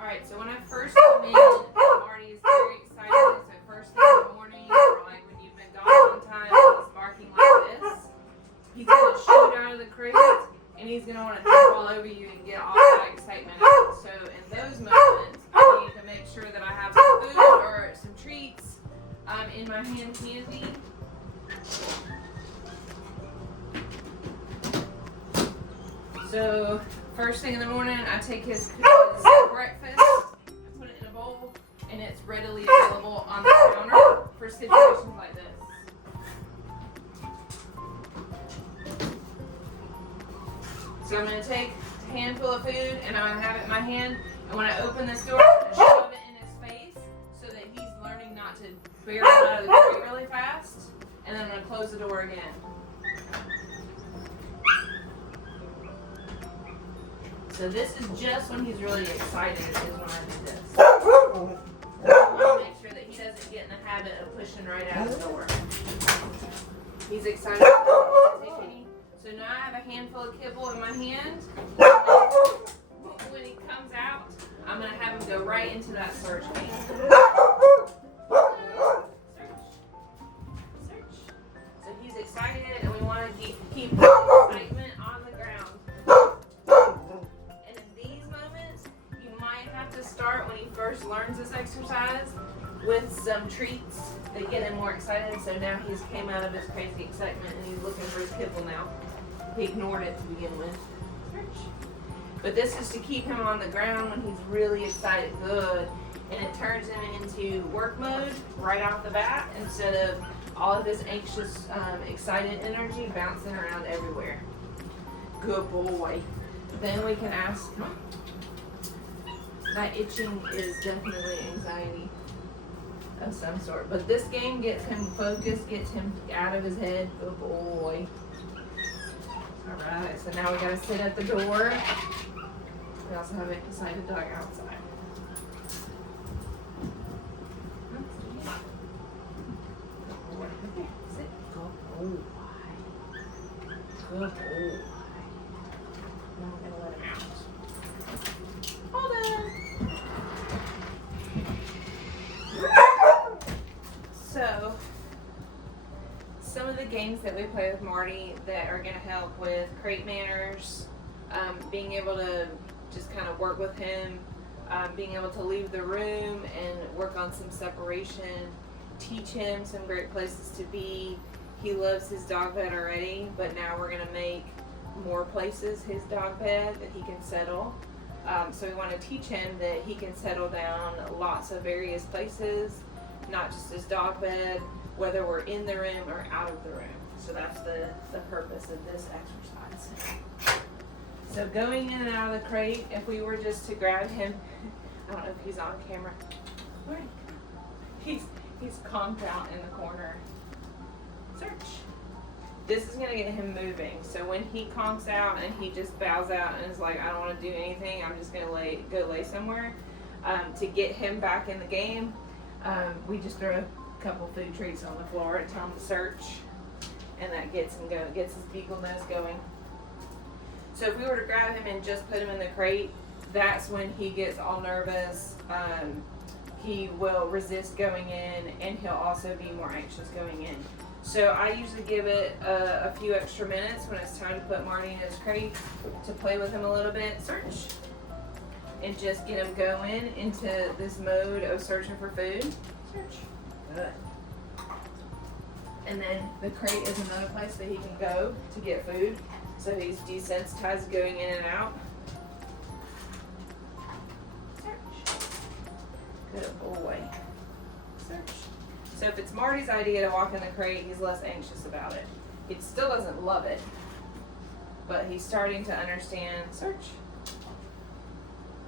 Alright, so when I first come in, Marty is very excited. So first thing in the morning, or like when you've been gone one time, he's barking like this. He's going to shoot out of the crate, and he's going to want to jump all over you and get all that excitement out. So in those moments, I need to make sure that I have some food or some treats in my hand handy. So first thing in the morning, I take his breakfast, I put it in a bowl, and it's readily available on the counter for situations like this. So I'm going to take a handful of food, and I'm going to have it in my hand, and when I open this door, I'm going to shove it in his face so that he's learning not to barrel out of the crate really fast, and then I'm going to close the door again. So this is just when he's really excited is when I do this. I want to make sure that he doesn't get in the habit of pushing right out the door. He's excited about it. So now I have a handful of kibble in my hand. When he comes out, I'm going to have him go right into that search game. Search. So he's excited, and we want to keep the excitement on the ground. Start when he first learns this exercise with some treats that get him more excited. So now he's came out of his crazy excitement and he's looking for his kibble now. He ignored it to begin with. But this is to keep him on the ground when he's really excited. Good. And it turns him into work mode right off the bat instead of all of his anxious, excited energy bouncing around everywhere. Good boy. Then we can ask. That itching is definitely anxiety of some sort. But this game gets him focused, gets him out of his head. Good boy. Alright, so now we gotta sit at the door. We also have an excited dog outside. Sit. Good boy. Good boy. Now we're gonna let him out. Hold on. So, some of the games that we play with Marty that are going to help with crate manners, being able to just kind of work with him, being able to leave the room and work on some separation, teach him some great places to be. He loves his dog bed already, but now we're going to make more places his dog bed that he can settle. So we want to teach him that he can settle down lots of various places, not just his dog bed, whether we're in the room or out of the room. So that's the purpose of this exercise. So going in and out of the crate, if we were just to grab him, I don't know if he's on camera. He's conked out in the corner. Search. This is going to get him moving. So when he conks out and he just bows out and is like, I don't want to do anything, I'm just going to go lay somewhere. To get him back in the game, we just throw a couple food treats on the floor and tell him to search. And that gets him going, gets his beagle nose going. So if we were to grab him and just put him in the crate, that's when he gets all nervous. He will resist going in, and he'll also be more anxious going in. So I usually give it a few extra minutes when it's time to put Marty in his crate to play with him a little bit. Search. And just get him going into this mode of searching for food. Search. Good. And then the crate is another place that he can go to get food. So he's desensitized going in and out. Search. Good boy. Search. So if it's Marty's idea to walk in the crate, he's less anxious about it. He still doesn't love it, but he's starting to understand. Search.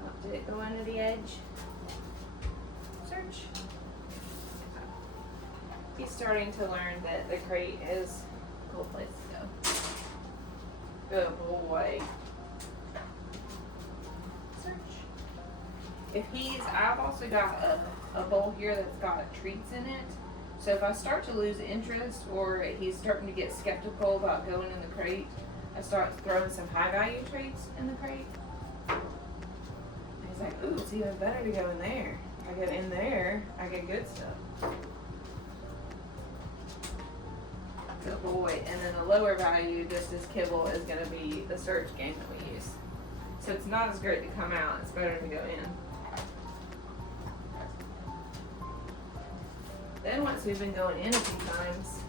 Oh, did it go under the edge? Search. He's starting to learn that the crate is a cool place to go. Good boy. Search. I've also got a bowl here that's got treats in it. So if I start to lose interest or he's starting to get skeptical about going in the crate, I start throwing some high value treats in the crate. He's like, ooh, it's even better to go in there. I get in there, I get good stuff. Good boy. And then the lower value, just as kibble, is going to be the search game that we use. So it's not as great to come out. It's better to go in. Then once we've been going in a few times,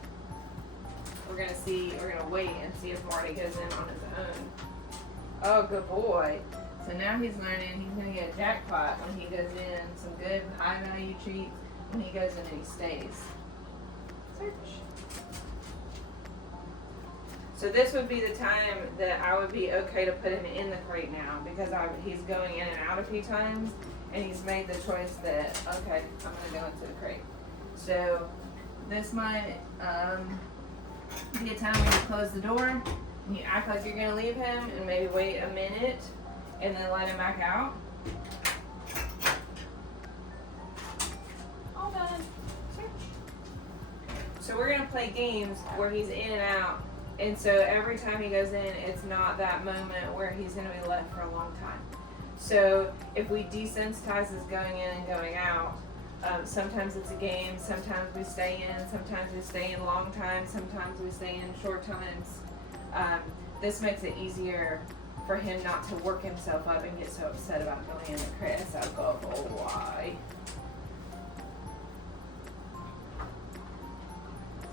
we're going to wait and see if Marty goes in on his own. Oh, good boy. So now he's learning he's going to get a jackpot when he goes in. Some good high value treats when he goes in and he stays. Search. So this would be the time that I would be okay to put him in the crate now, because he's going in and out a few times, and he's made the choice that, okay, I'm going to go into the crate. So this might be a time when you close the door, and you act like you're going to leave him, and maybe wait a minute, and then let him back out. All done. So we're going to play games where he's in and out. And so every time he goes in, it's not that moment where he's going to be left for a long time. So if we desensitize his going in and going out, sometimes it's a game, sometimes we stay in, sometimes we stay in long times, sometimes we stay in short times. This makes it easier for him not to work himself up and get so upset about going in the crate. So I'll go, oh, why?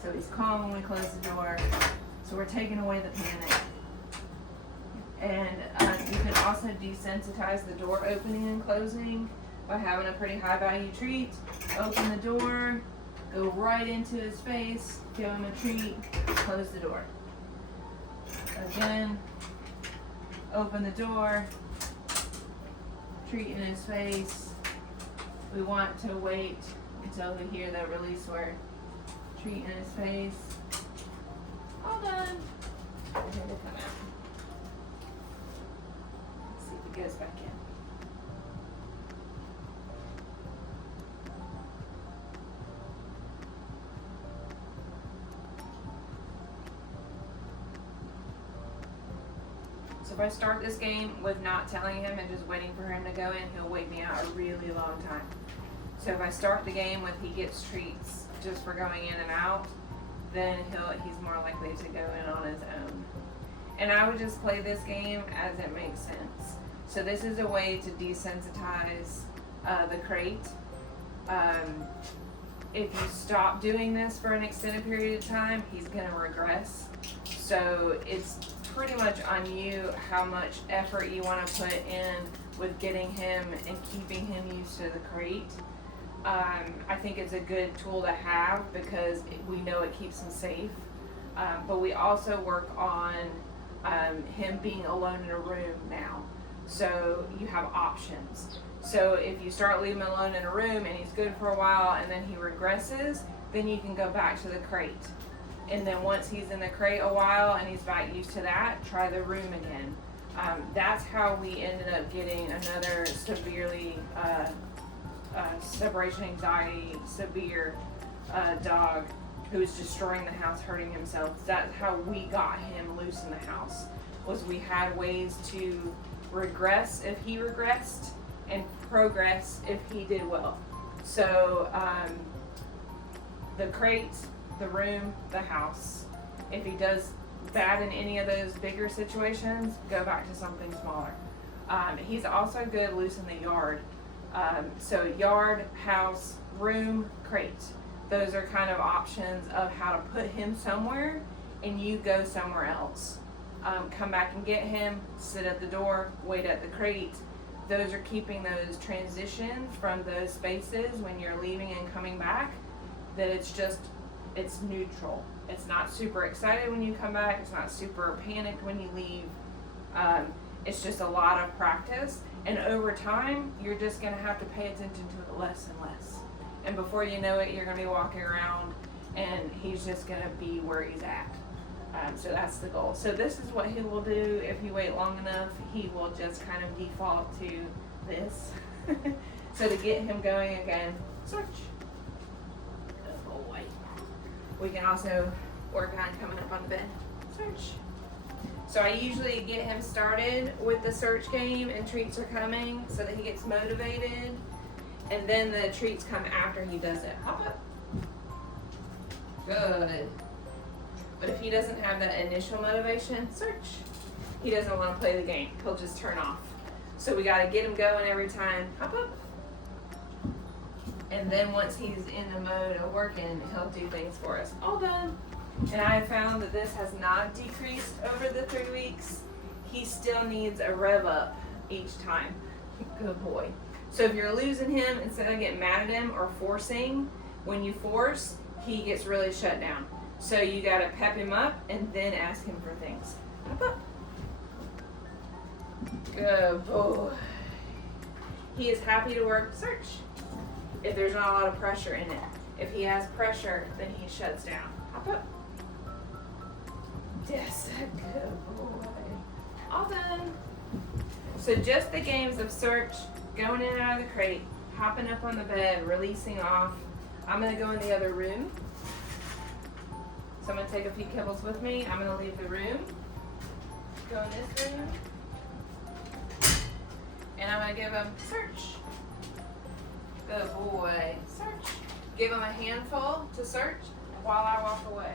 So he's calm when we close the door. So we're taking away the panic. And you can also desensitize the door opening and closing by having a pretty high value treat. Open the door, go right into his face, give him a treat, close the door. Again, open the door, treat in his face. We want to wait until we hear the release word. Treat in his face. All done. And then we'll come out. Let's see if it goes back in. So if I start this game with not telling him and just waiting for him to go in, he'll wait me out a really long time. So if I start the game with he gets treats just for going in and out, then he's more likely to go in on his own. And I would just play this game as it makes sense. So this is a way to desensitize the crate. If you stop doing this for an extended period of time, he's going to regress. So it's pretty much on you how much effort you want to put in with getting him and keeping him used to the crate. I think it's a good tool to have because we know it keeps him safe. But we also work on him being alone in a room now. So you have options. So if you start leaving him alone in a room and he's good for a while and then he regresses, then you can go back to the crate. And then once he's in the crate a while and he's back used to that, try the room again. That's how we ended up getting another severely separation anxiety, severe dog who was destroying the house, hurting himself. That's how we got him loose in the house, was we had ways to regress if he regressed and progress if he did well. So the crate, the room, the house. If he does bad in any of those bigger situations, go back to something smaller. He's also good loose in the yard. So yard, house, room, crate. Those are kind of options of how to put him somewhere and you go somewhere else. Come back and get him, sit at the door, wait at the crate. Those are keeping those transitions from those spaces when you're leaving and coming back, that it's neutral. It's not super excited when you come back. It's not super panicked when you leave. It's just a lot of practice. And over time, you're just going to have to pay attention to it less and less. And before you know it, you're going to be walking around and he's just going to be where he's at. So that's the goal. So this is what he will do if you wait long enough. He will just kind of default to this. So to get him going again, search. Good boy. We can also work on coming up on the bed. Search. So I usually get him started with the search game and treats are coming so that he gets motivated. And then the treats come after he does it. Hop up. Good. But if he doesn't have that initial motivation, search. He doesn't want to play the game. He'll just turn off. So we got to get him going every time. Hop up. And then once he's in the mode of working, he'll do things for us. All done. And I have found that this has not decreased over the 3 weeks. He still needs a rev up each time. Good boy. So if you're losing him, instead of getting mad at him or forcing, when you force, he gets really shut down. So you gotta pep him up and then ask him for things. Hop up. Good boy. He is happy to work search if there's not a lot of pressure in it. If he has pressure, then he shuts down. Hop up. Yes, good boy. All done. So just the games of search, going in and out of the crate, hopping up on the bed, releasing off. I'm gonna go in the other room. So I'm gonna take a few kibbles with me. I'm gonna leave the room, go in this room, and I'm gonna give him search. Good boy, search. Give him a handful to search while I walk away.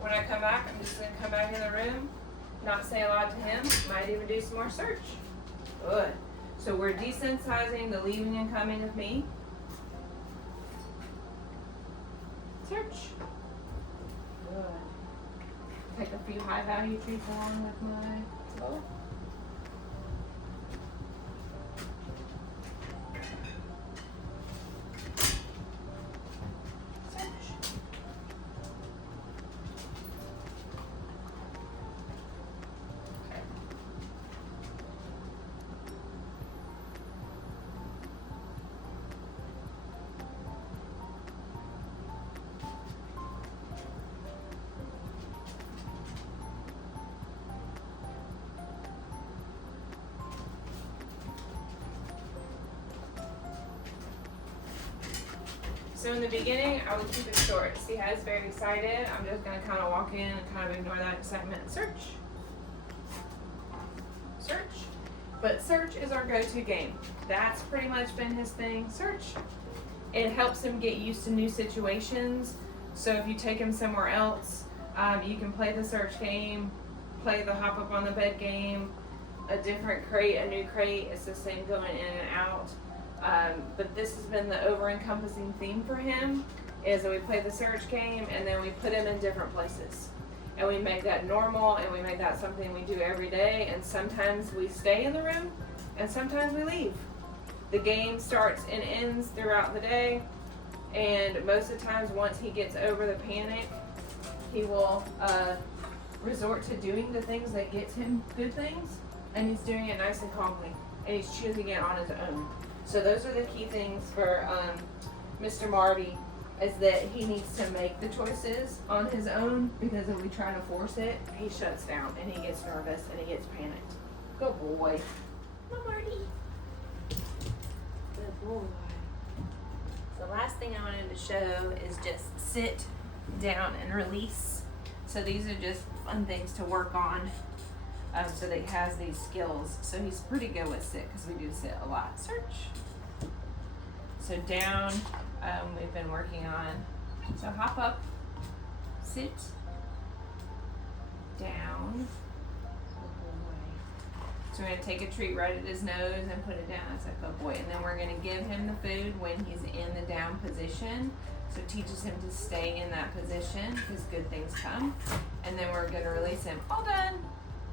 When I come back, I'm just gonna come back in the room, not say a lot to him, might even do some more search. Good. So we're desensitizing the leaving and coming of me. Search. Good. Take a few high value treats along with my bowl. So in the beginning, I would keep it short. See how he's very excited? I'm just gonna kind of walk in and kind of ignore that excitement. Search. Search. But search is our go-to game. That's pretty much been his thing. Search. It helps him get used to new situations. So if you take him somewhere else, you can play the search game, play the hop up on the bed game, a different crate, a new crate. It's the same going in and out. But this has been the over-encompassing theme for him, is that we play the search game and then we put him in different places. And we make that normal and we make that something we do every day, and sometimes we stay in the room and sometimes we leave. The game starts and ends throughout the day, and most of the times once he gets over the panic, he will resort to doing the things that gets him good things, and he's doing it nice and calmly, and he's choosing it on his own. So those are the key things for Mr. Marty, is that he needs to make the choices on his own, because if we try to force it, he shuts down and he gets nervous and he gets panicked. Good boy. Come on, Marty. Good boy. The last thing I wanted to show is just sit down and release. So these are just fun things to work on. So that he has these skills. So he's pretty good with sit, because we do sit a lot. Search. So down, we've been working on. So hop up, sit, down. So we're going to take a treat right at his nose and put it down. That's a good boy. And then we're going to give him the food when he's in the down position. So it teaches him to stay in that position, because good things come. And then we're going to release him. All done.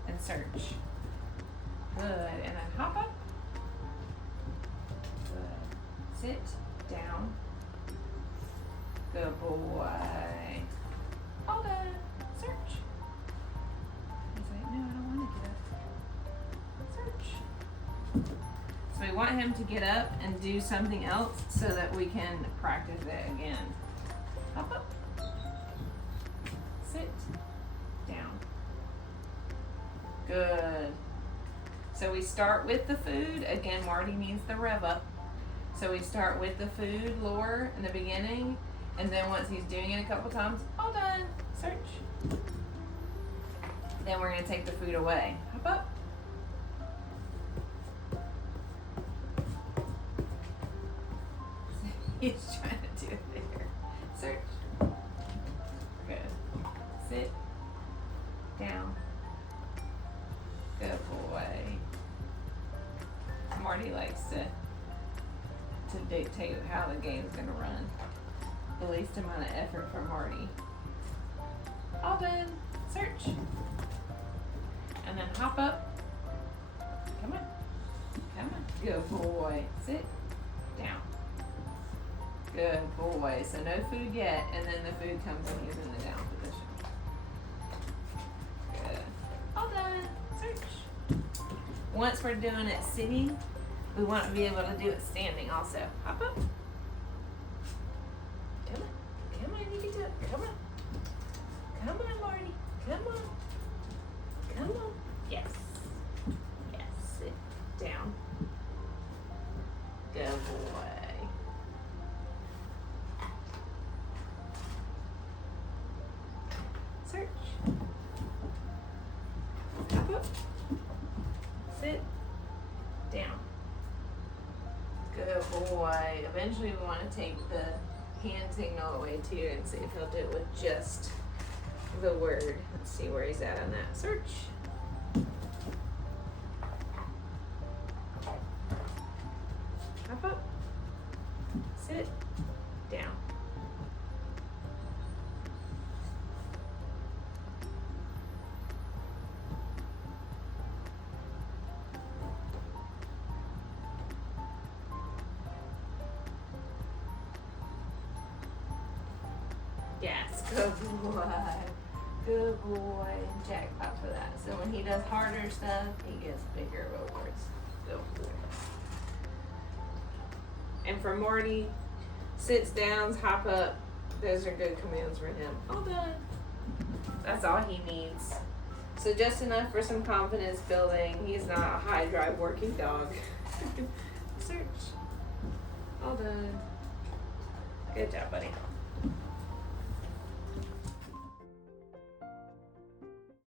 And search. Good. And then hop up. Good. Sit down. Good boy. All done. Search. He's like, no, I don't want to get up. Search. So we want him to get up and do something else so that we can practice it again. Hop up. Sit down. Good. So we start with the food. Again, Marty needs the rev up. So we start with the food lure in the beginning, and then once he's doing it a couple times, all done, search. Then we're gonna take the food away. Hop up. He's trying to do it there. Search. Good. Sit. Down. Good boy. Marty likes to dictate how the game's gonna run. The least amount of effort for Marty. All done. Search. And then hop up. Come on. Come on. Good boy. Sit. Down. Good boy. So no food yet, and then the food comes when he's in the down position. Good. All done. Search. Once we're doing it sitting, we want to be able to do it standing also. Hop up. Come on. Come on, you can do it. Come on. Come on, Marty. Come on. Come on. Yes. Yes. Sit down. Good boy. Search. Hop up. Sit down. Good boy. Eventually we want to take the hand signal away too and see if he'll do it with just the word. Let's see where he's at on that. Search. Hop up. Sit down. Yes, good boy. Good boy. Jackpot for that. So when he does harder stuff, he gets bigger rewards. Good boy. And for Marty, sits downs, hop up. Those are good commands for him. All done. That's all he needs. So just enough for some confidence building. He's not a high drive working dog. Search. All done. Good job, buddy.